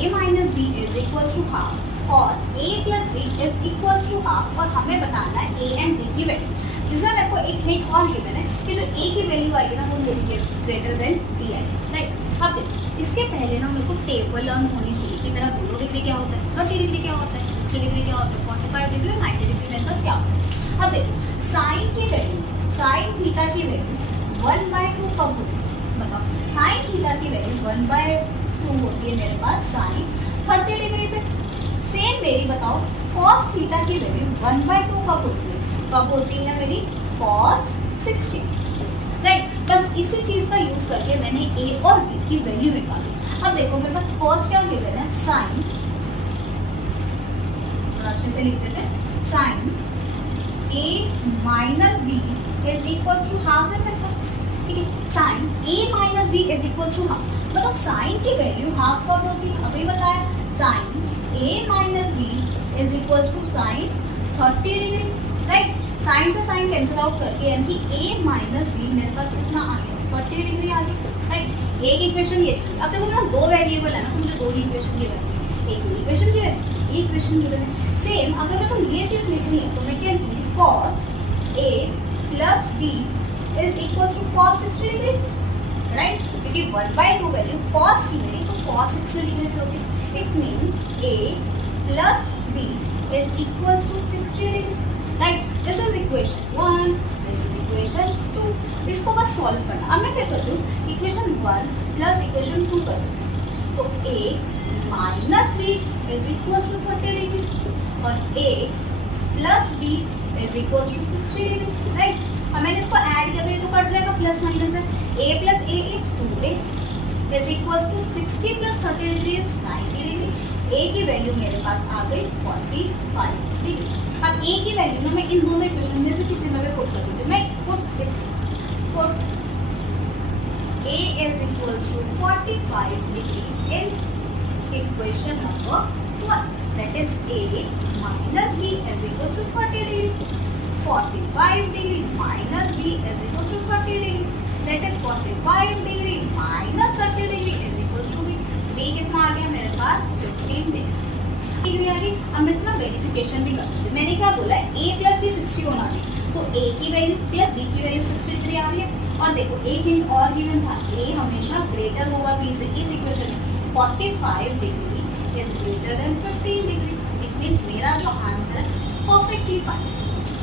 a minus b is equal to half cos a plus b is equal to half, और हमें बताना है a and b की value, जिसमें मेरे को एक हिंट और गिवन है कि जो a की वैल्यू आएगी ना वो ग्रेटर देन b आएगी, राइट। अब देखो इसके पहले ना मेरे को टेबल लर्न होनी चाहिए कि मेरा 0 डिग्री क्या होता है, 30 डिग्री क्या होता है, 60 डिग्री क्या होता है, 45 डिग्री और 90 डिग्री में तो क्या होता है। अब देखो साइन की वैल्यू, साइन थीटा की वैल्यू 1/2 कब होती है, बताओ। साइन थीटा की वैल्यू 1/2 होती है मेरे पास साइन 30 डिग्री पे। सेम मेरी बताओ cos थीटा की वैल्यू 1/2 कब होती है, कब होती है मेरी cos 60, राइट। बस इसी चीज का यूज करके मैंने a और b की वैल्यू निकाली। अब देखो मेरे पास फर्स्ट क्या गिवन है, साइन, अच्छे से लिख देते हैं, sine a minus b is equal to half है मेरे पास, ठीक है। Sine a minus b is equal to half, मतलब साइन की वैल्यू हाफ कब होती है, अभी बताया। Sine a minus b is equal to sine 30 degree, right. Sine से साइन कैंसिल आउट करके यानी a माइनस b मेरे पास कितना आ गया, 40 डिग्री आ गई, राइट। एक इक्वेशन ये थी। अब देखो मेरा दो वेरिएबल है ना, तो मुझे दो ही इक्वेशन गिवन है, एक इक्वेशन गिवन है, एक इक्वेशन गिवन है। सेम अगर मेरे को ये चीज लिखनी है तो मैं क्या लिखूंगी, cos a plus b is equal to cos 60 degree, right, क्योंकि 1/2 वैल्यू cos की मेरी तो cos 60 डिग्री पे होगी। It means a plus b is equals to 60 degree, right? This is equation 1, this is equation 2. इसको बस सॉल्व करना। अब मैं क्या करती हूँ, इक्वेशन 1 प्लस इक्वेशन 2 करती हूँ, तो a minus b is equals to 30 degree और a plus b is equals to 60 degree, right. अब मैंने इसको ऐड किया तो ये तो कट जाएगा, प्लस माइनस है, a plus a is 2a is equals to 60 plus 30 degree is 90 degree. a की वैल्यू मेरे पास आ गई 45 डिग्री। अब a की वैल्यू ना मैं इन दोनों इक्वेशन में से किसी में भी पुट कर दूंगी, मैं put a is equals to 45 degree in equation number 1, that is a minus b is equals to 30 degree, 45 degree minus b is equals to 30 degree, that is 45 degree minus 30 degree is equals to b कितना आ गया मेरे पास 15 degree आ गई। अब मैं इसमें verification भी कर सकती हूँ। मैंने क्या बोला है, a प्लस b 60 होना चाहिए, तो a की वैल्यू प्लस b की वैल्यू 60 डिग्री आ रही है। और देखो एक हिंट और गिवन था, a हमेशा ग्रेटर होगा b से, इस इक्वेशन में 45 degree is greater than 15 degree. It means मेरा जो आंसर है परफेक्टली फाइन।